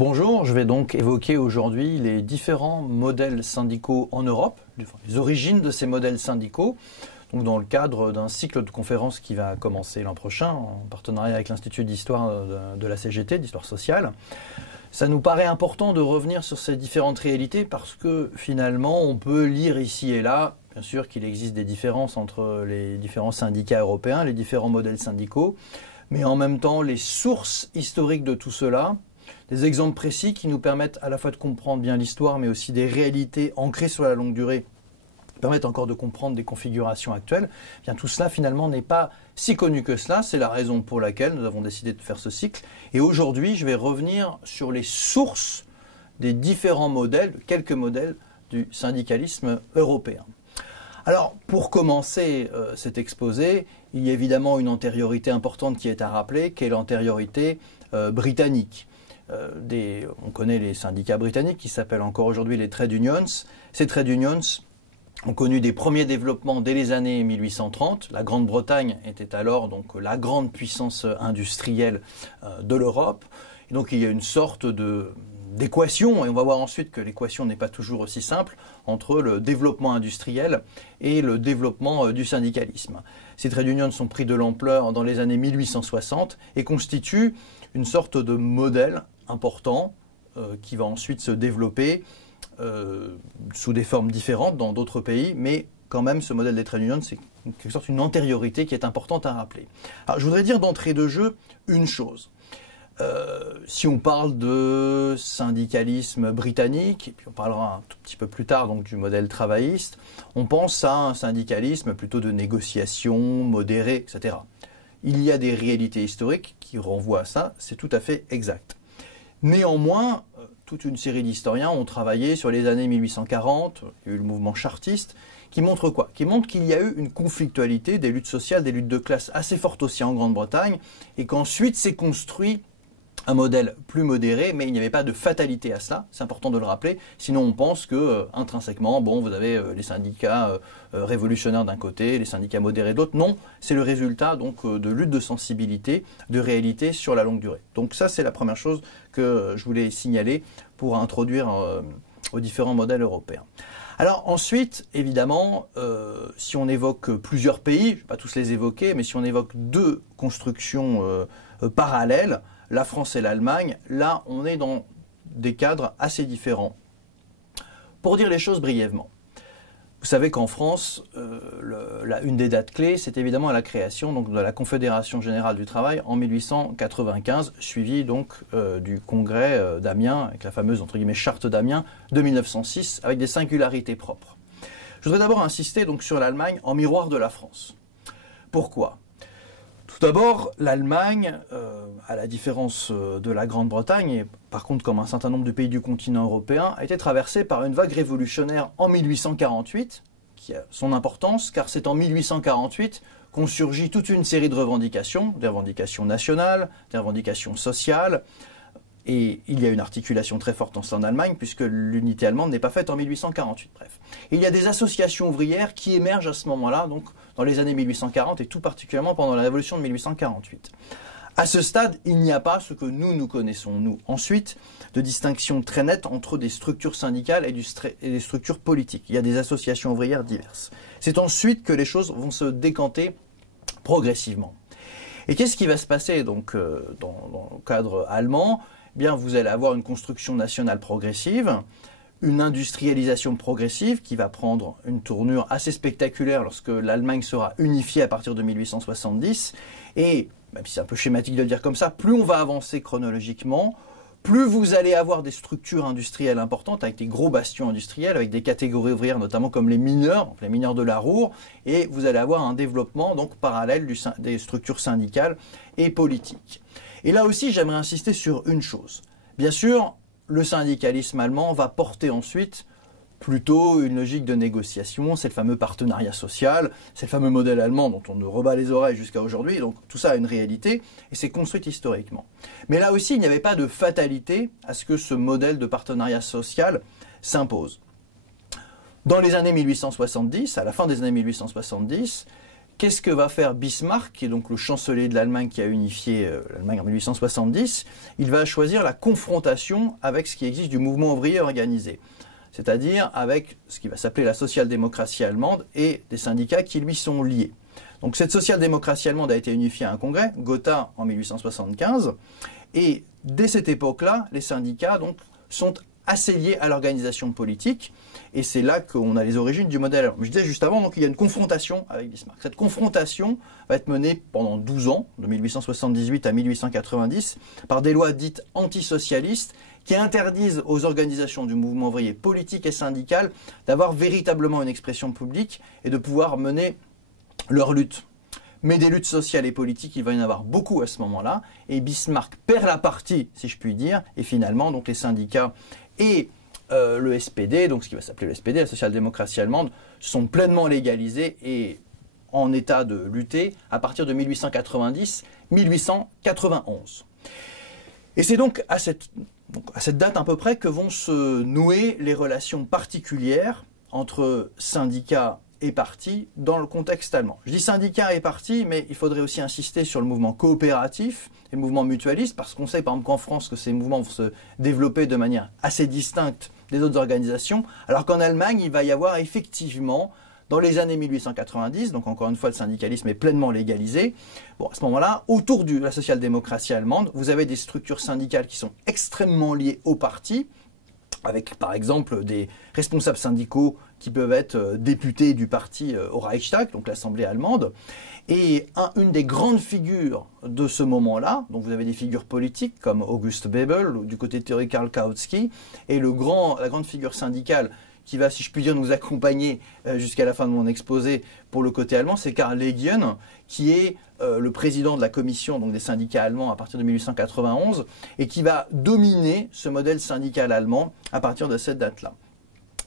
Bonjour, je vais donc évoquer aujourd'hui les différents modèles syndicaux en Europe, les origines de ces modèles syndicaux, donc dans le cadre d'un cycle de conférences qui va commencer l'an prochain en partenariat avec l'Institut d'Histoire de la CGT, d'Histoire sociale. Ça nous paraît important de revenir sur ces différentes réalités parce que finalement on peut lire ici et là, bien sûr qu'il existe des différences entre les différents syndicats européens, les différents modèles syndicaux, mais en même temps les sources historiques de tout cela, des exemples précis qui nous permettent à la fois de comprendre bien l'histoire, mais aussi des réalités ancrées sur la longue durée, qui permettent encore de comprendre des configurations actuelles. Bien, tout cela finalement n'est pas si connu que cela, c'est la raison pour laquelle nous avons décidé de faire ce cycle. Et aujourd'hui, je vais revenir sur les sources des différents modèles, quelques modèles du syndicalisme européen. Alors, pour commencer cet exposé, il y a évidemment une antériorité importante qui est à rappeler, qui est l'antériorité britannique. On connaît les syndicats britanniques qui s'appellent encore aujourd'hui les trade unions. Ces trade unions ont connu des premiers développements dès les années 1830. La Grande-Bretagne était alors donc la grande puissance industrielle de l'Europe. Et donc il y a une sorte d'équation, et on va voir ensuite que l'équation n'est pas toujours aussi simple, entre le développement industriel et le développement du syndicalisme. Ces trade unions sont pris de l'ampleur dans les années 1860 et constituent une sorte de modèle important qui va ensuite se développer sous des formes différentes dans d'autres pays, mais quand même ce modèle des trade unions, c'est en quelque sorte une antériorité qui est importante à rappeler. Alors je voudrais dire d'entrée de jeu une chose. Si on parle de syndicalisme britannique, et puis on parlera un tout petit peu plus tard donc, du modèle travailliste, on pense à un syndicalisme plutôt de négociation, modéré, etc. Il y a des réalités historiques qui renvoient à ça, c'est tout à fait exact. Néanmoins, toute une série d'historiens ont travaillé sur les années 1840, il y a eu le mouvement chartiste, qui montre quoi? Qui montre qu'il y a eu une conflictualité des luttes sociales, des luttes de classe assez fortes aussi en Grande-Bretagne, et qu'ensuite s'est construit un modèle plus modéré, mais il n'y avait pas de fatalité à cela, c'est important de le rappeler, sinon on pense que intrinsèquement, bon, vous avez les syndicats révolutionnaires d'un côté, les syndicats modérés de l'autre. Non, c'est le résultat donc de luttes de sensibilité, de réalité sur la longue durée. Donc ça, c'est la première chose que je voulais signaler pour introduire aux différents modèles européens. Alors ensuite, évidemment, si on évoque plusieurs pays, je ne vais pas tous les évoquer, mais si on évoque deux constructions parallèles, la France et l'Allemagne, là on est dans des cadres assez différents. Pour dire les choses brièvement, vous savez qu'en France, une des dates clés, c'est évidemment la création donc, de la Confédération Générale du Travail en 1895, suivie donc du congrès d'Amiens, avec la fameuse entre guillemets, charte d'Amiens de 1906, avec des singularités propres. Je voudrais d'abord insister donc, sur l'Allemagne en miroir de la France. Pourquoi ? Tout d'abord, l'Allemagne, à la différence de la Grande-Bretagne, et par contre comme un certain nombre de pays du continent européen, a été traversée par une vague révolutionnaire en 1848, qui a son importance, car c'est en 1848 qu'ont surgi toute une série de revendications, des revendications nationales, des revendications sociales, et il y a une articulation très forte en Allemagne, puisque l'unité allemande n'est pas faite en 1848, bref. Et il y a des associations ouvrières qui émergent à ce moment-là, donc dans les années 1840, et tout particulièrement pendant la révolution de 1848. À ce stade, il n'y a pas ce que nous connaissons, nous, ensuite, de distinction très nette entre des structures syndicales et des structures politiques. Il y a des associations ouvrières diverses. C'est ensuite que les choses vont se décanter progressivement. Et qu'est-ce qui va se passer donc, dans le cadre allemand ? Bien, vous allez avoir une construction nationale progressive, une industrialisation progressive qui va prendre une tournure assez spectaculaire lorsque l'Allemagne sera unifiée à partir de 1870. Et, même si c'est un peu schématique de le dire comme ça, plus on va avancer chronologiquement, plus vous allez avoir des structures industrielles importantes, avec des gros bastions industriels, avec des catégories ouvrières, notamment comme les mineurs, donc les mineurs de la Ruhr, et vous allez avoir un développement donc parallèle des structures syndicales et politiques. Et là aussi, j'aimerais insister sur une chose. Bien sûr, le syndicalisme allemand va porter ensuite plutôt une logique de négociation, c'est le fameux partenariat social, c'est le fameux modèle allemand dont on nous rebat les oreilles jusqu'à aujourd'hui, donc tout ça a une réalité et c'est construit historiquement. Mais là aussi, il n'y avait pas de fatalité à ce que ce modèle de partenariat social s'impose. Dans les années 1870, à la fin des années 1870, qu'est-ce que va faire Bismarck, qui est donc le chancelier de l'Allemagne qui a unifié l'Allemagne en 1870? Il va choisir la confrontation avec ce qui existe du mouvement ouvrier organisé, c'est-à-dire avec ce qui va s'appeler la social-démocratie allemande et des syndicats qui lui sont liés. Donc cette social-démocratie allemande a été unifiée à un congrès, Gotha en 1875, et dès cette époque-là, les syndicats donc, sont assez liés à l'organisation politique, et c'est là qu'on a les origines du modèle. Je disais juste avant, donc il y a une confrontation avec Bismarck. Cette confrontation va être menée pendant 12 ans, de 1878 à 1890, par des lois dites antisocialistes, qui interdisent aux organisations du mouvement ouvrier politique et syndical d'avoir véritablement une expression publique et de pouvoir mener leur lutte. Mais des luttes sociales et politiques, il va y en avoir beaucoup à ce moment-là, et Bismarck perd la partie, si je puis dire, et finalement, donc les syndicats et le SPD, donc ce qui va s'appeler le SPD, la social-démocratie allemande, sont pleinement légalisés et en état de lutter à partir de 1890-1891. Et c'est donc à cette date à peu près que vont se nouer les relations particulières entre syndicats et partis dans le contexte allemand. Je dis syndicats et partis, mais il faudrait aussi insister sur le mouvement coopératif et le mouvement mutualiste, parce qu'on sait par exemple qu'en France que ces mouvements vont se développer de manière assez distincte des autres organisations, alors qu'en Allemagne, il va y avoir effectivement, dans les années 1890, donc encore une fois le syndicalisme est pleinement légalisé, bon, à ce moment-là, autour de la social-démocratie allemande, vous avez des structures syndicales qui sont extrêmement liées aux partis, avec par exemple des responsables syndicaux qui peuvent être députés du parti au Reichstag, donc l'Assemblée allemande. Et une des grandes figures de ce moment-là, donc vous avez des figures politiques comme August Bebel, du côté théorique Karl Kautsky, et la grande figure syndicale qui va, si je puis dire, nous accompagner jusqu'à la fin de mon exposé pour le côté allemand, c'est Karl Legien, qui est le président de la commission donc, des syndicats allemands à partir de 1891, et qui va dominer ce modèle syndical allemand à partir de cette date-là.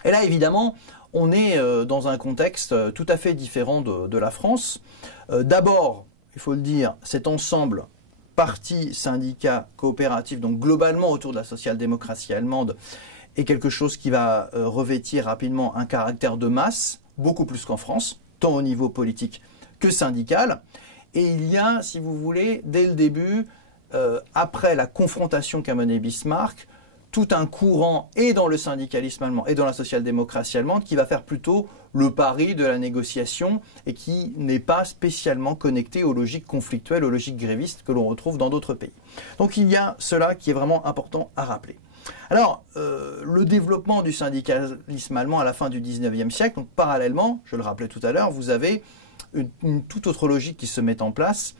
Et là, évidemment, on est dans un contexte tout à fait différent de la France. D'abord, il faut le dire, cet ensemble partis, syndicats, coopératifs, donc globalement autour de la social-démocratie allemande, est quelque chose qui va revêtir rapidement un caractère de masse, beaucoup plus qu'en France, tant au niveau politique que syndical. Et il y a, si vous voulez, dès le début, après la confrontation qu'a menée Bismarck, tout un courant, et dans le syndicalisme allemand, et dans la social-démocratie allemande, qui va faire plutôt le pari de la négociation, et qui n'est pas spécialement connecté aux logiques conflictuelles, aux logiques grévistes que l'on retrouve dans d'autres pays. Donc il y a cela qui est vraiment important à rappeler. Alors, le développement du syndicalisme allemand à la fin du 19e siècle, donc parallèlement, je le rappelais tout à l'heure, vous avez une toute autre logique qui se met en place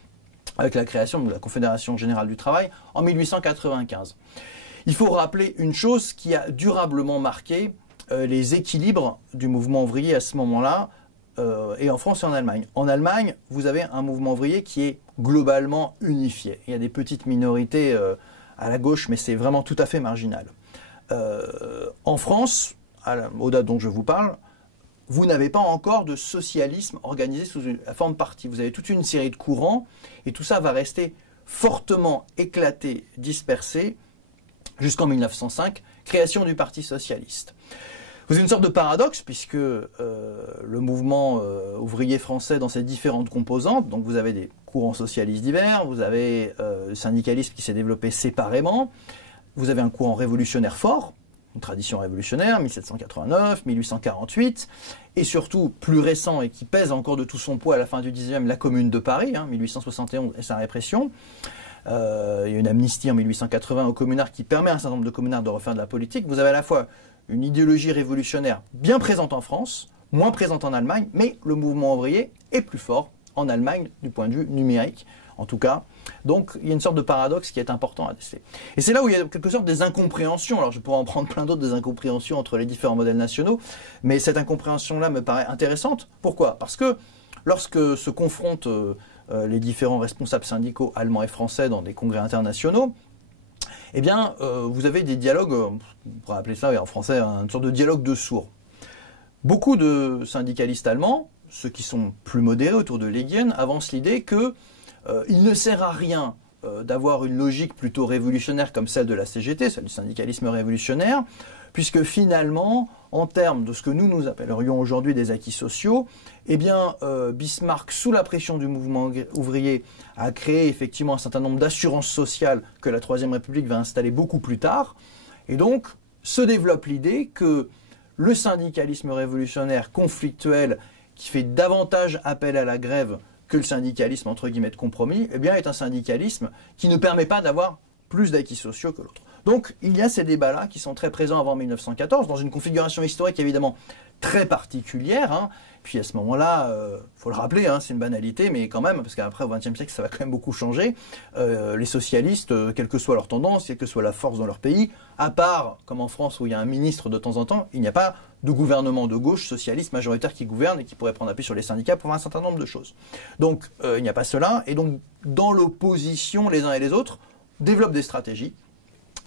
avec la création de la Confédération Générale du Travail en 1895. Il faut rappeler une chose qui a durablement marqué les équilibres du mouvement ouvrier à ce moment-là, et en France et en Allemagne. En Allemagne, vous avez un mouvement ouvrier qui est globalement unifié. Il y a des petites minorités à la gauche, mais c'est vraiment tout à fait marginal. En France, aux dates dont je vous parle, vous n'avez pas encore de socialisme organisé sous la forme parti. Vous avez toute une série de courants, et tout ça va rester fortement éclaté, dispersé, jusqu'en 1905, création du Parti socialiste. Vous avez une sorte de paradoxe, puisque le mouvement ouvrier français, dans ses différentes composantes, donc vous avez des courants socialistes divers, vous avez le syndicalisme qui s'est développé séparément, vous avez un courant révolutionnaire fort, une tradition révolutionnaire, 1789, 1848, et surtout plus récent et qui pèse encore de tout son poids à la fin du 19e, la Commune de Paris, 1871 et sa répression. Il y a une amnistie en 1880 aux communards qui permet à un certain nombre de communards de refaire de la politique. Vous avez à la fois une idéologie révolutionnaire bien présente en France, moins présente en Allemagne, mais le mouvement ouvrier est plus fort en Allemagne du point de vue numérique, en tout cas. Donc il y a une sorte de paradoxe qui est important à tester. Et c'est là où il y a quelque sorte des incompréhensions. Alors je pourrais en prendre plein d'autres, des incompréhensions entre les différents modèles nationaux, mais cette incompréhension-là me paraît intéressante. Pourquoi? Parce que lorsque se confrontent les différents responsables syndicaux allemands et français dans des congrès internationaux, eh bien, vous avez des dialogues, on pourrait appeler ça en français une sorte de dialogue de sourds. Beaucoup de syndicalistes allemands, ceux qui sont plus modérés autour de Legien, avancent l'idée qu'il ne sert à rien d'avoir une logique plutôt révolutionnaire comme celle de la CGT, celle du syndicalisme révolutionnaire, puisque finalement, en termes de ce que nous appellerions aujourd'hui des acquis sociaux, eh bien, Bismarck, sous la pression du mouvement ouvrier, a créé effectivement un certain nombre d'assurances sociales que la Troisième République va installer beaucoup plus tard. Et donc, se développe l'idée que le syndicalisme révolutionnaire conflictuel, qui fait davantage appel à la grève que le syndicalisme entre guillemets de compromis, eh bien, est un syndicalisme qui ne permet pas d'avoir plus d'acquis sociaux que l'autre. Donc, il y a ces débats-là qui sont très présents avant 1914, dans une configuration historique évidemment très particulière. Hein. Puis à ce moment-là, faut le rappeler, hein, c'est une banalité, mais quand même, parce qu'après au XXe siècle, ça va quand même beaucoup changer. Les socialistes, quelle que soit leur tendance, quelle que soit la force dans leur pays, à part, comme en France où il y a un ministre de temps en temps, il n'y a pas de gouvernement de gauche socialiste majoritaire qui gouverne et qui pourrait prendre appui sur les syndicats pour un certain nombre de choses. Donc, il n'y a pas cela. Et donc, dans l'opposition, les uns et les autres développent des stratégies.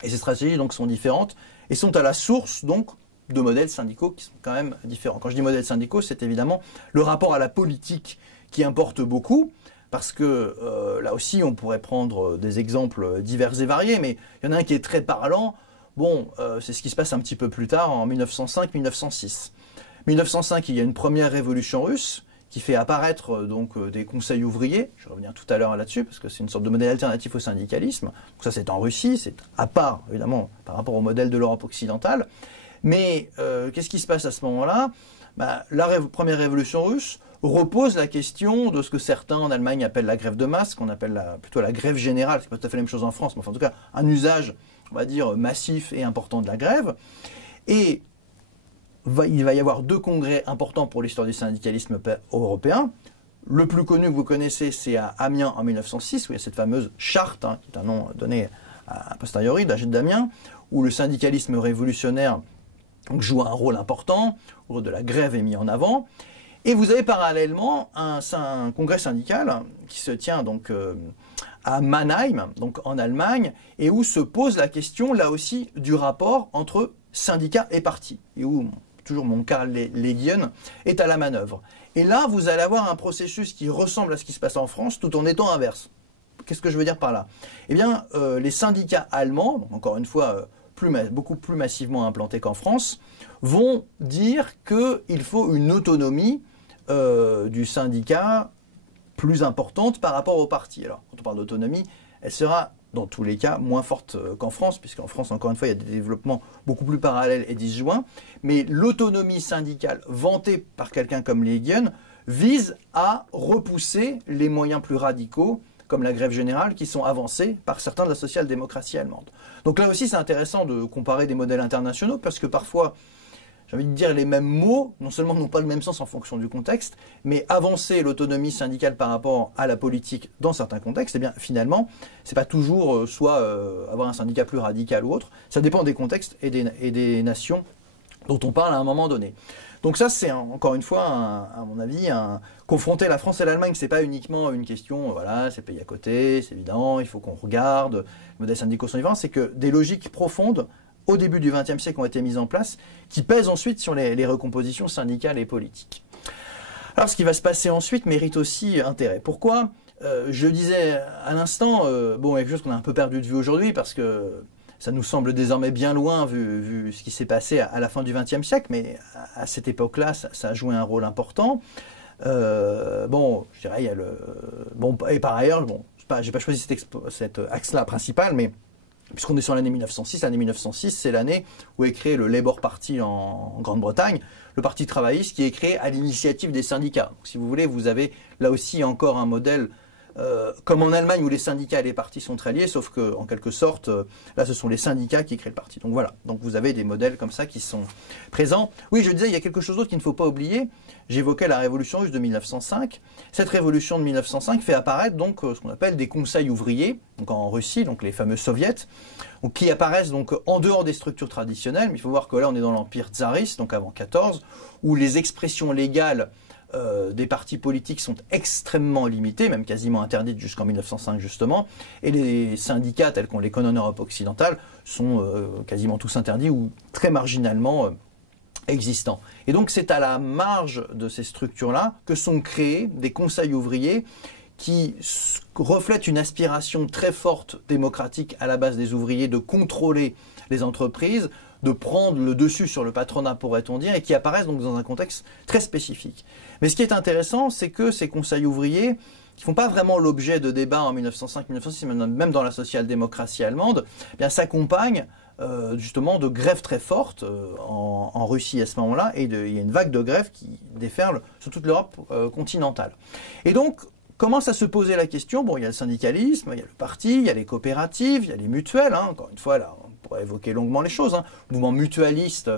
Et ces stratégies donc sont différentes et sont à la source donc de modèles syndicaux qui sont quand même différents. Quand je dis modèles syndicaux, c'est évidemment le rapport à la politique qui importe beaucoup, parce que là aussi on pourrait prendre des exemples divers et variés, mais il y en a un qui est très parlant. Bon, c'est ce qui se passe un petit peu plus tard, en 1905-1906. 1905, il y a une première révolution russe qui fait apparaître donc des conseils ouvriers. Je vais revenir tout à l'heure là-dessus, parce que c'est une sorte de modèle alternatif au syndicalisme. Donc ça, c'est en Russie, c'est à part, évidemment, par rapport au modèle de l'Europe occidentale. Mais qu'est-ce qui se passe à ce moment-là? La première révolution russe repose la question de ce que certains en Allemagne appellent la grève de masse, qu'on appelle plutôt la grève générale. C'est pas tout à fait la même chose en France, mais enfin, en tout cas, un usage, on va dire, massif et important de la grève. Et il va y avoir deux congrès importants pour l'histoire du syndicalisme européen. Le plus connu que vous connaissez, c'est à Amiens en 1906, où il y a cette fameuse charte, hein, qui est un nom donné a posteriori, d'Amiens, où le syndicalisme révolutionnaire donc, joue un rôle important, le rôle de la grève est mis en avant. Et vous avez parallèlement un congrès syndical qui se tient donc à Mannheim, donc en Allemagne, et où se pose la question, là aussi, du rapport entre syndicats et partis, et où toujours mon Karl Legien est à la manœuvre. Et là, vous allez avoir un processus qui ressemble à ce qui se passe en France, tout en étant inverse. Qu'est-ce que je veux dire par là? Eh bien, les syndicats allemands, donc encore une fois, beaucoup plus massivement implantés qu'en France, vont dire qu'il faut une autonomie du syndicat plus importante par rapport au parti. Alors, quand on parle d'autonomie, elle sera dans tous les cas moins forte qu'en France, puisqu'en France, encore une fois, il y a des développements beaucoup plus parallèles et disjoints. Mais l'autonomie syndicale vantée par quelqu'un comme Legien vise à repousser les moyens plus radicaux, comme la grève générale, qui sont avancés par certains de la social-démocratie allemande. Donc là aussi, c'est intéressant de comparer des modèles internationaux, parce que parfois, j'ai envie de dire, les mêmes mots, non seulement n'ont pas le même sens en fonction du contexte, mais avancer l'autonomie syndicale par rapport à la politique dans certains contextes, eh bien finalement, c'est pas toujours soit avoir un syndicat plus radical ou autre, ça dépend des contextes et des nations dont on parle à un moment donné. Donc ça, c'est encore une fois, à mon avis, confronter la France et l'Allemagne, c'est pas uniquement une question, voilà, c'est le pays à côté, c'est évident, il faut qu'on regarde, les modèles syndicaux sont différents, c'est que des logiques profondes au début du XXe siècle ont été mises en place, qui pèsent ensuite sur les recompositions syndicales et politiques. Alors ce qui va se passer ensuite mérite aussi intérêt. Pourquoi? Je disais à l'instant, bon, il y a quelque chose qu'on a un peu perdu de vue aujourd'hui, parce que ça nous semble désormais bien loin vu ce qui s'est passé à la fin du XXe siècle, mais à cette époque-là, ça a joué un rôle important. Bon, je dirais, il y a bon, et par ailleurs, bon, j'ai pas choisi cet axe-là principal, mais puisqu'on est sur l'année 1906, c'est l'année où est créé le Labour Party en Grande-Bretagne, le parti travailliste qui est créé à l'initiative des syndicats. Donc, si vous voulez, vous avez là aussi encore un modèle comme en Allemagne où les syndicats et les partis sont très liés, sauf que en quelque sorte, là ce sont les syndicats qui créent le parti. Donc voilà, donc vous avez des modèles comme ça qui sont présents. Oui, je disais, il y a quelque chose d'autre qu'il ne faut pas oublier. J'évoquais la révolution russe de 1905. Cette révolution de 1905 fait apparaître donc ce qu'on appelle des conseils ouvriers, donc en Russie, donc les fameux soviets, donc, qui apparaissent donc en dehors des structures traditionnelles. Mais il faut voir que là on est dans l'empire tsariste, donc avant 14, où les expressions légales des partis politiques sont extrêmement limitées, même quasiment interdites jusqu'en 1905 justement, et les syndicats tels qu'on les connaît en Europe occidentale sont quasiment tous interdits ou très marginalement existants. Et donc c'est à la marge de ces structures-là que sont créés des conseils ouvriers qui reflète une aspiration très forte démocratique à la base des ouvriers de contrôler les entreprises, de prendre le dessus sur le patronat, pourrait-on dire, et qui apparaissent donc dans un contexte très spécifique. Mais ce qui est intéressant, c'est que ces conseils ouvriers, qui ne font pas vraiment l'objet de débats en 1905-1906, même dans la social-démocratie allemande, eh bien s'accompagnent justement de grèves très fortes en Russie à ce moment-là, et il y a une vague de grèves qui déferle sur toute l'Europe continentale. Et donc, commence à se poser la question, bon, il y a le syndicalisme, il y a le parti, il y a les coopératives, il y a les mutuelles, hein, encore une fois, là, on pourrait évoquer longuement les choses, hein. Le mouvement mutualiste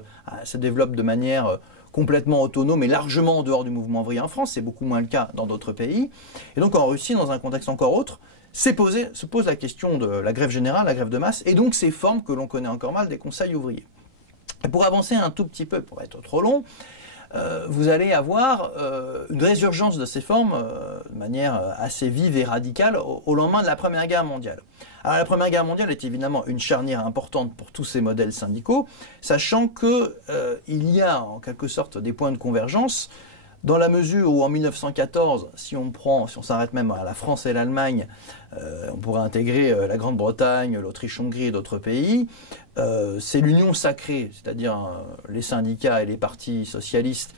se développe de manière complètement autonome et largement en dehors du mouvement ouvrier en France, c'est beaucoup moins le cas dans d'autres pays. Et donc en Russie, dans un contexte encore autre, se pose la question de la grève générale, la grève de masse, et donc ces formes que l'on connaît encore mal des conseils ouvriers. Et pour avancer un tout petit peu, pour être trop long, vous allez avoir une résurgence de ces formes de manière assez vive et radicale au lendemain de la Première Guerre mondiale. Alors la Première Guerre mondiale est évidemment une charnière importante pour tous ces modèles syndicaux, sachant qu'il y a en quelque sorte des points de convergence, dans la mesure où en 1914, si on s'arrête même à la France et l'Allemagne, on pourrait intégrer la Grande-Bretagne, l'Autriche-Hongrie et d'autres pays, c'est l'union sacrée, c'est-à-dire les syndicats et les partis socialistes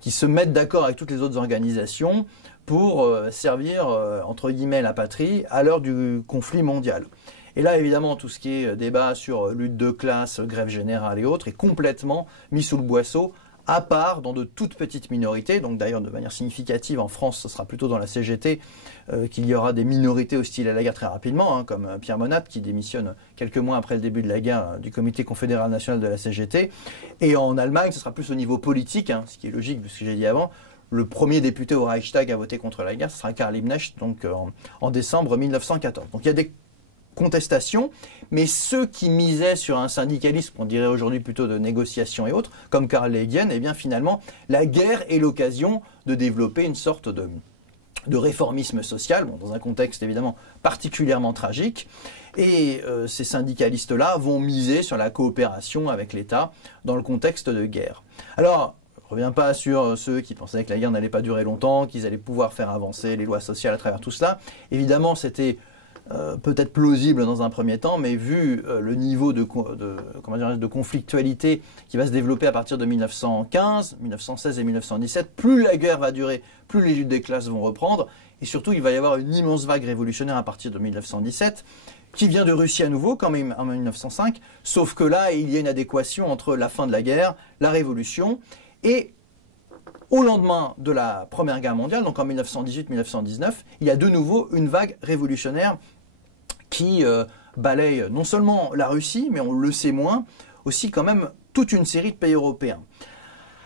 qui se mettent d'accord avec toutes les autres organisations pour servir, entre guillemets, la patrie à l'heure du conflit mondial. Et là, évidemment, tout ce qui est débat sur lutte de classe, grève générale et autres est complètement mis sous le boisseau, à part dans de toutes petites minorités. Donc d'ailleurs, de manière significative, en France, ce sera plutôt dans la CGT qu'il y aura des minorités hostiles à la guerre très rapidement, hein, comme Pierre Monat, qui démissionne quelques mois après le début de la guerre du Comité confédéral national de la CGT. Et en Allemagne, ce sera plus au niveau politique, hein, ce qui est logique, vu ce que j'ai dit avant. Le premier député au Reichstag à voter contre la guerre, ce sera Karl Liebknecht, donc en décembre 1914. Donc il y a des contestation, mais ceux qui misaient sur un syndicalisme, on dirait aujourd'hui plutôt de négociation et autres, comme Karl Heggen, eh bien finalement, la guerre est l'occasion de développer une sorte de réformisme social, bon, dans un contexte évidemment particulièrement tragique, et ces syndicalistes-là vont miser sur la coopération avec l'État dans le contexte de guerre. Alors, je ne reviens pas sur ceux qui pensaient que la guerre n'allait pas durer longtemps, qu'ils allaient pouvoir faire avancer les lois sociales à travers tout cela. Évidemment, c'était peut-être plausible dans un premier temps, mais vu le niveau de conflictualité qui va se développer à partir de 1915, 1916 et 1917, plus la guerre va durer, plus les luttes des classes vont reprendre, et surtout il va y avoir une immense vague révolutionnaire à partir de 1917, qui vient de Russie à nouveau, comme en 1905, sauf que là, il y a une adéquation entre la fin de la guerre, la révolution, et au lendemain de la Première Guerre mondiale, donc en 1918-1919, il y a de nouveau une vague révolutionnaire qui balaye non seulement la Russie, mais on le sait moins, aussi quand même toute une série de pays européens.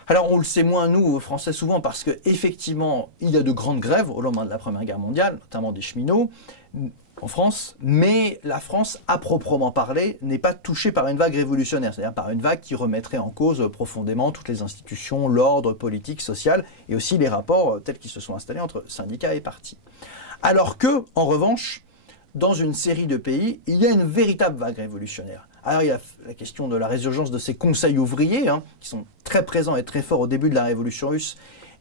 Alors on le sait moins nous, Français, souvent parce qu'effectivement il y a de grandes grèves au lendemain de la Première Guerre mondiale, notamment des cheminots en France, mais la France, à proprement parler, n'est pas touchée par une vague révolutionnaire, c'est-à-dire par une vague qui remettrait en cause profondément toutes les institutions, l'ordre politique, social, et aussi les rapports tels qu'ils se sont installés entre syndicats et partis. Alors que, en revanche, dans une série de pays, il y a une véritable vague révolutionnaire. Alors il y a la question de la résurgence de ces conseils ouvriers, hein, qui sont très présents et très forts au début de la Révolution russe,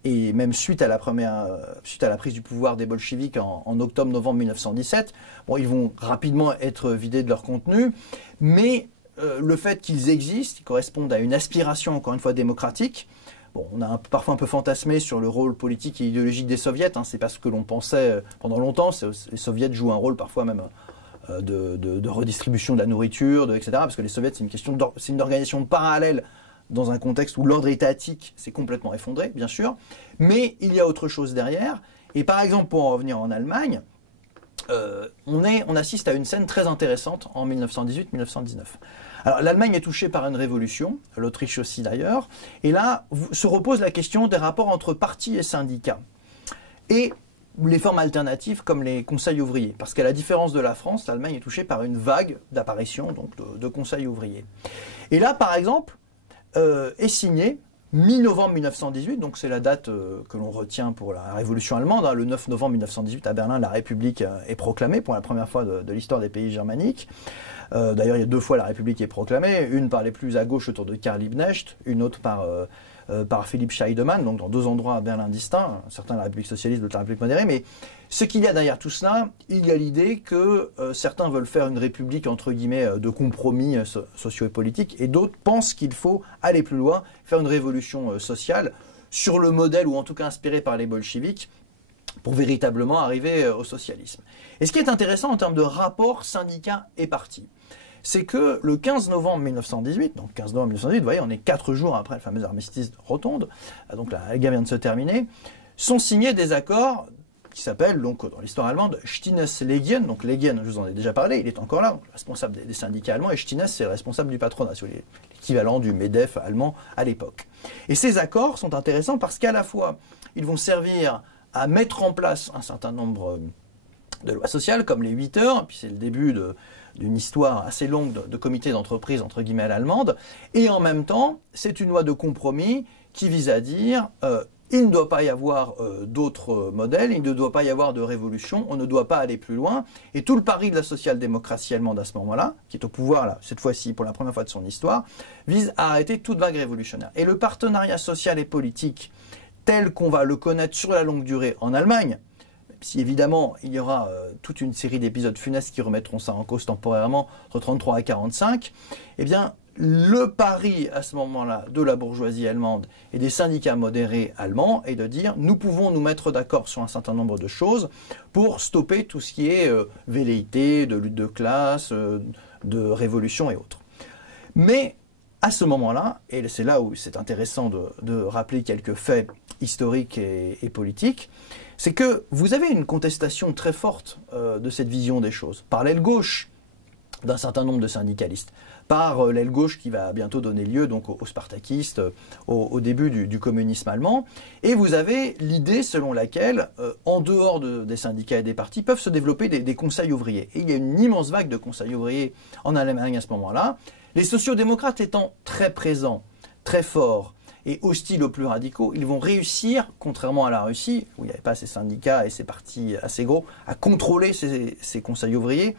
et même suite à la prise du pouvoir des bolcheviks en octobre-novembre 1917. Bon, ils vont rapidement être vidés de leur contenu, mais le fait qu'ils existent, ils correspondent à une aspiration, encore une fois, démocratique. Bon, on a parfois un peu fantasmé sur le rôle politique et idéologique des soviets, hein, c'est pas ce que l'on pensait pendant longtemps, les soviets jouent un rôle parfois même de redistribution de la nourriture, etc. Parce que les soviets, c'est une organisation parallèle dans un contexte où l'ordre étatique s'est complètement effondré, bien sûr, mais il y a autre chose derrière. Et par exemple, pour en revenir en Allemagne, on assiste à une scène très intéressante en 1918-1919. Alors l'Allemagne est touchée par une révolution, l'Autriche aussi d'ailleurs, et là se repose la question des rapports entre partis et syndicats. Et les formes alternatives comme les conseils ouvriers. Parce qu'à la différence de la France, l'Allemagne est touchée par une vague d'apparition de conseils ouvriers. Et là, par exemple, est signé mi-novembre 1918, donc c'est la date que l'on retient pour la révolution allemande. Hein, le 9 novembre 1918 à Berlin, la République est proclamée pour la première fois de l'histoire des pays germaniques. D'ailleurs, il y a 2 fois la République est proclamée, une par les plus à gauche autour de Karl Liebknecht, une autre par par Philippe Scheidemann, donc dans deux endroits à Berlin distincts, certains la République socialiste, d'autres la République modérée, mais ce qu'il y a derrière tout cela, il y a l'idée que certains veulent faire une république entre guillemets de compromis sociaux et politiques, et d'autres pensent qu'il faut aller plus loin, faire une révolution sociale sur le modèle, ou en tout cas inspiré par les bolcheviks, pour véritablement arriver au socialisme. Et ce qui est intéressant en termes de rapport syndicats et partis, c'est que le 15 novembre 1918, donc 15 novembre 1918, vous voyez, on est 4 jours après le fameux armistice de Rotonde, donc la guerre vient de se terminer, sont signés des accords qui s'appellent, donc dans l'histoire allemande, Stinnes-Legien. Donc Legien, je vous en ai déjà parlé, il est encore là, donc, responsable des syndicats allemands, et Stinnes, c'est le responsable du patronat, c'est l'équivalent du MEDEF allemand à l'époque. Et ces accords sont intéressants parce qu'à la fois, ils vont servir à mettre en place un certain nombre de lois sociales, comme les 8 heures, puis c'est le début d'une histoire assez longue de comités d'entreprise, entre guillemets, à l'allemande, et en même temps, c'est une loi de compromis qui vise à dire il ne doit pas y avoir d'autres modèles, il ne doit pas y avoir de révolution, on ne doit pas aller plus loin, et tout le pari de la social-démocratie allemande à ce moment-là, qui est au pouvoir, là, cette fois-ci, pour la première fois de son histoire, vise à arrêter toute vague révolutionnaire. Et le partenariat social et politique, tel qu'on va le connaître sur la longue durée en Allemagne, si évidemment il y aura toute une série d'épisodes funestes qui remettront ça en cause temporairement entre 33 et 45, eh bien le pari à ce moment-là de la bourgeoisie allemande et des syndicats modérés allemands est de dire nous pouvons nous mettre d'accord sur un certain nombre de choses pour stopper tout ce qui est velléité, de lutte de classe, de révolution et autres. Mais à ce moment-là, et c'est là où c'est intéressant de rappeler quelques faits historiques et politiques, c'est que vous avez une contestation très forte de cette vision des choses, par l'aile gauche d'un certain nombre de syndicalistes, par l'aile gauche qui va bientôt donner lieu donc aux spartakistes, au début du communisme allemand, et vous avez l'idée selon laquelle, en dehors des syndicats et des partis, peuvent se développer des conseils ouvriers. Et il y a une immense vague de conseils ouvriers en Allemagne à ce moment-là, les sociodémocrates étant très présents, très forts, et hostiles aux plus radicaux, ils vont réussir, contrairement à la Russie, où il n'y avait pas ces syndicats et ces partis assez gros, à contrôler ces conseils ouvriers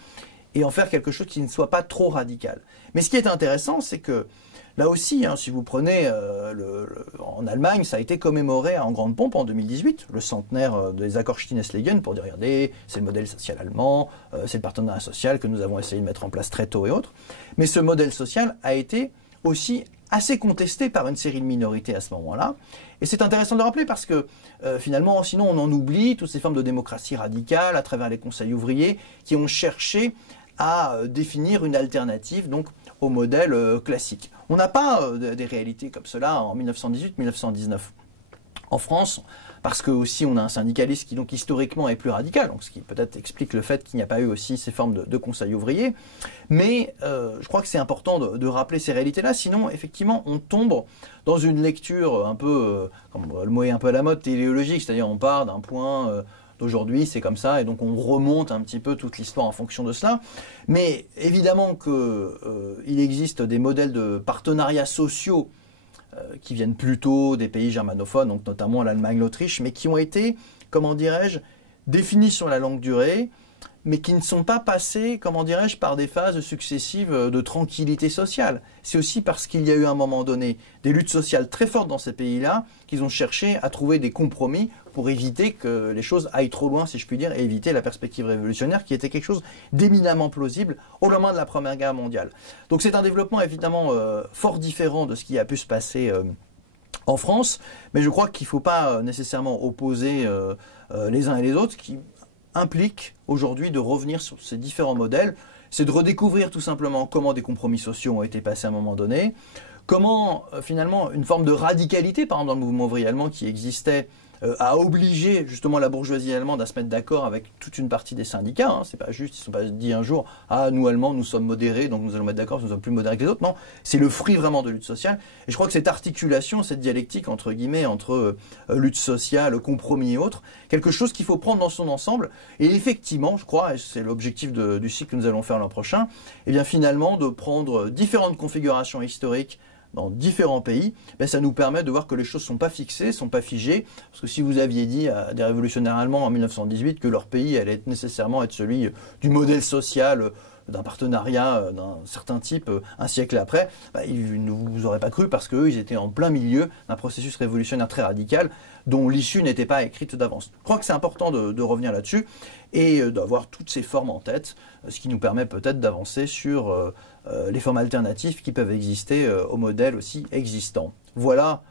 et en faire quelque chose qui ne soit pas trop radical. Mais ce qui est intéressant, c'est que là aussi, si vous prenez en Allemagne, ça a été commémoré en grande pompe en 2018, le centenaire des accords Stinnes-Legien, pour dire, regardez, c'est le modèle social allemand, c'est le partenariat social que nous avons essayé de mettre en place très tôt et autres. Mais ce modèle social a été aussi assez contesté par une série de minorités à ce moment-là. Et c'est intéressant de le rappeler parce que finalement, sinon on en oublie toutes ces formes de démocratie radicale à travers les conseils ouvriers qui ont cherché à définir une alternative donc, au modèle classique. On n'a pas des réalités comme cela en 1918-1919. En France, parce que aussi on a un syndicalisme qui donc historiquement est plus radical, donc ce qui peut-être explique le fait qu'il n'y a pas eu aussi ces formes de conseils ouvriers. Mais je crois que c'est important de rappeler ces réalités-là, sinon effectivement on tombe dans une lecture un peu, le mot est un peu à la mode, téléologique, c'est-à-dire on part d'un point d'aujourd'hui, c'est comme ça, et donc on remonte un petit peu toute l'histoire en fonction de cela. Mais évidemment qu'il existe des modèles de partenariats sociaux qui viennent plutôt des pays germanophones, donc notamment l'Allemagne, l'Autriche, mais qui ont été, comment dirais-je, définis sur la longue durée, mais qui ne sont pas passés, comment dirais-je, par des phases successives de tranquillité sociale. C'est aussi parce qu'il y a eu à un moment donné des luttes sociales très fortes dans ces pays-là qu'ils ont cherché à trouver des compromis pour éviter que les choses aillent trop loin, si je puis dire, et éviter la perspective révolutionnaire qui était quelque chose d'éminemment plausible au lendemain de la Première Guerre mondiale. Donc c'est un développement évidemment fort différent de ce qui a pu se passer en France, mais je crois qu'il ne faut pas nécessairement opposer les uns et les autres, qui implique aujourd'hui de revenir sur ces différents modèles, c'est de redécouvrir tout simplement comment des compromis sociaux ont été passés à un moment donné, comment finalement une forme de radicalité, par exemple dans le mouvement ouvrier allemand qui existait, a obligé justement la bourgeoisie allemande à se mettre d'accord avec toute une partie des syndicats. C'est pas juste, ils ne sont pas dit un jour « Ah, nous Allemands, nous sommes modérés, donc nous allons mettre d'accord, nous sommes plus modérés que les autres ». Non, c'est le fruit vraiment de lutte sociale. Et je crois que cette articulation, cette dialectique entre guillemets, entre lutte sociale, compromis et autres, quelque chose qu'il faut prendre dans son ensemble. Et effectivement, je crois, et c'est l'objectif du cycle que nous allons faire l'an prochain, et bien finalement de prendre différentes configurations historiques dans différents pays, ça nous permet de voir que les choses ne sont pas fixées, ne sont pas figées. Parce que si vous aviez dit à des révolutionnaires allemands en 1918 que leur pays allait nécessairement être celui du modèle social d'un partenariat d'un certain type un siècle après, ils ne vous auraient pas cru parce qu'eux, ils étaient en plein milieu d'un processus révolutionnaire très radical dont l'issue n'était pas écrite d'avance. Je crois que c'est important de revenir là-dessus et d'avoir toutes ces formes en tête, ce qui nous permet peut-être d'avancer sur les formes alternatives qui peuvent exister au modèle aussi existant. Voilà,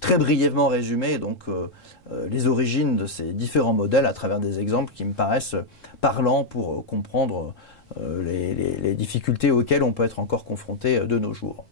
très brièvement résumé, donc les origines de ces différents modèles à travers des exemples qui me paraissent parlants pour comprendre les difficultés auxquelles on peut être encore confronté de nos jours.